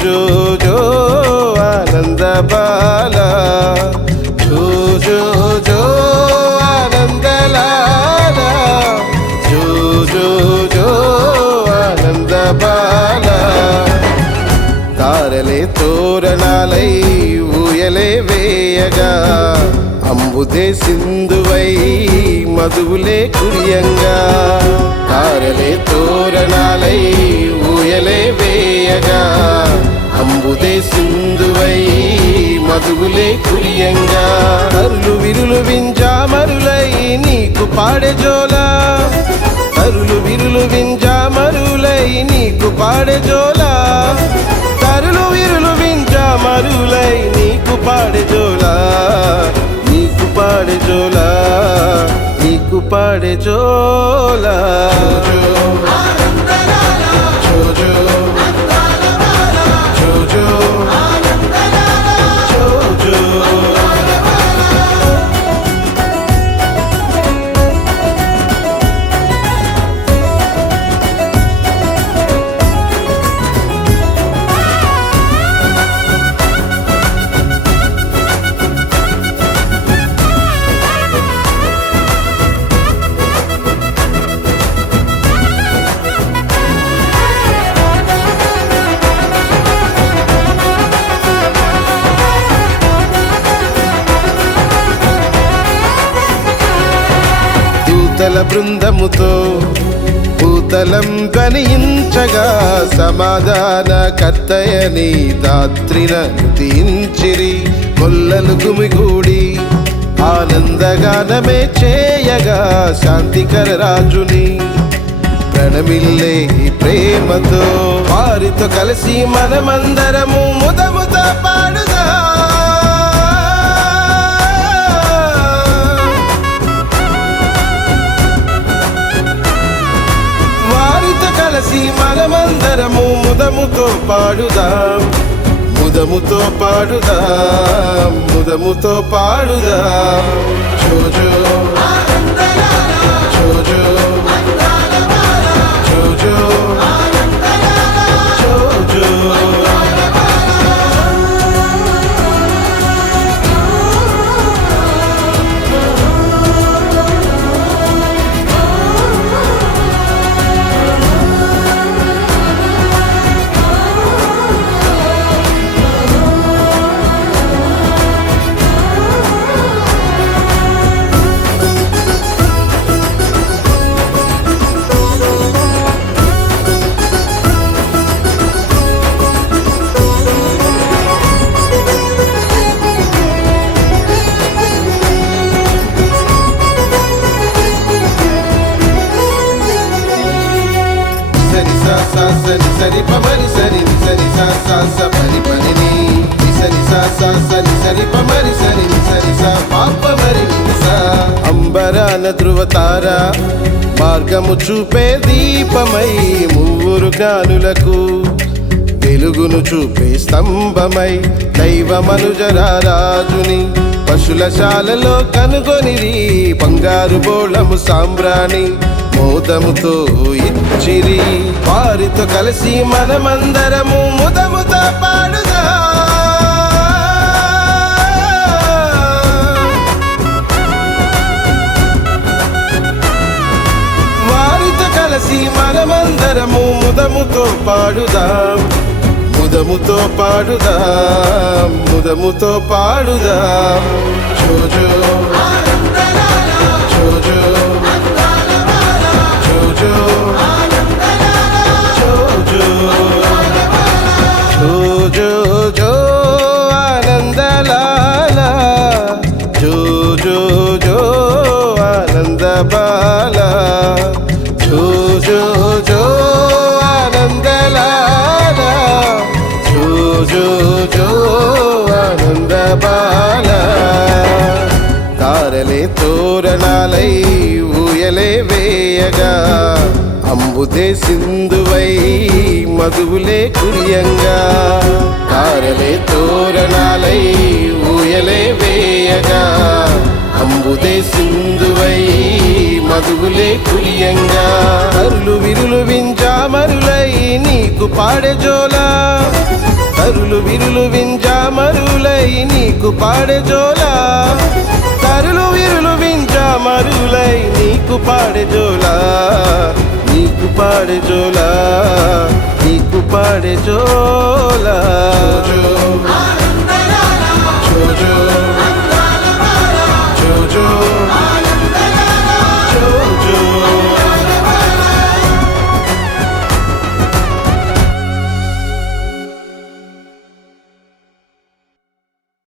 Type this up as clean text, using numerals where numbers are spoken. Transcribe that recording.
జో జో ఆనంద బాల జో జో జో ఆనంద లాల జో జో జో ఆనంద బాల తారలే తోరణాలై ఊయలే వేయగా అంబుదే సింధువై మధువులే కురియంగా తారలే తోరణాలై ఊయలే వేయగా అంబుదే సింధువై మధువులే కురియంగా అరులు విరులు వింజామరులై నీకు పాడే జోలా తరులు విరులు వింజామరులై నీకు పాడే జోలా తరులు విరులు వింజామరులై నీకు పాడే జోలా నీకు పాడే జోలా నీకు పాడే జోలా దూతల బృందముతో భూతలం ధ్వనించగా సమాధాన కర్తయని దాత్రిన దించిరి కొల్లలు గుమిగూడి ఆనందగానమే చేయగా శాంతికర రాజుని ప్రణమిల్లే ప్రేమతో వారితో కలిసి మనమందరము ముదముద పాడుదా కలిసి మనమందరము ముదముతో పాడుదాం ముదముతో పాడుదాం ముదముతో పాడుదాం జో జో జో జో జో జో జో జో సని సరి పమరి సరి సరి సా సా స పరి పని ని సరి సా సా సని సరి పమరి సరి సరి సా పాప మరి సా అంబరాన ధృవతార మార్గము చూపే దీపమై మూరు జ్ఞానులకు వెలుగును చూపే స్తంభమై దైవ మనుజరాజుని పశులశాలలో కనుగొనిరి బంగారు బోళము సాంబ్రాణి మోదముతో ఇచ్చిరి వారితో కలిసి మనమందరము ముదముతో పాడుదా వారితో కలిసి మనమందరము ముదముతో పాడుదాం ముదముతో పాడుదాం ముదముతో పాడుదాం జో జో జో జో జో జో ఆనంద లాల జో జో జో ఆనంద బాల జో జో జో ఆనంద లాల జో జో జో ఆనంద బాల తారలే తోరణాలై ఊయలే వేయగా అంబుదే సింధువై మధువులే కురియంగా తారలే తోరణాలై ఊయలే వేయగా అంబుదే సింధువై మధువులే కురియంగా అరులు విరులు వింజామరులై నీకు పాడే జోలా తరులు విరులు వింజామరులై నీకు పాడే జోలా తరులు విరులు వింజామరులై నీకు పాడే జోలా నీకు పాడే జోలా నీకు పాడే జోలా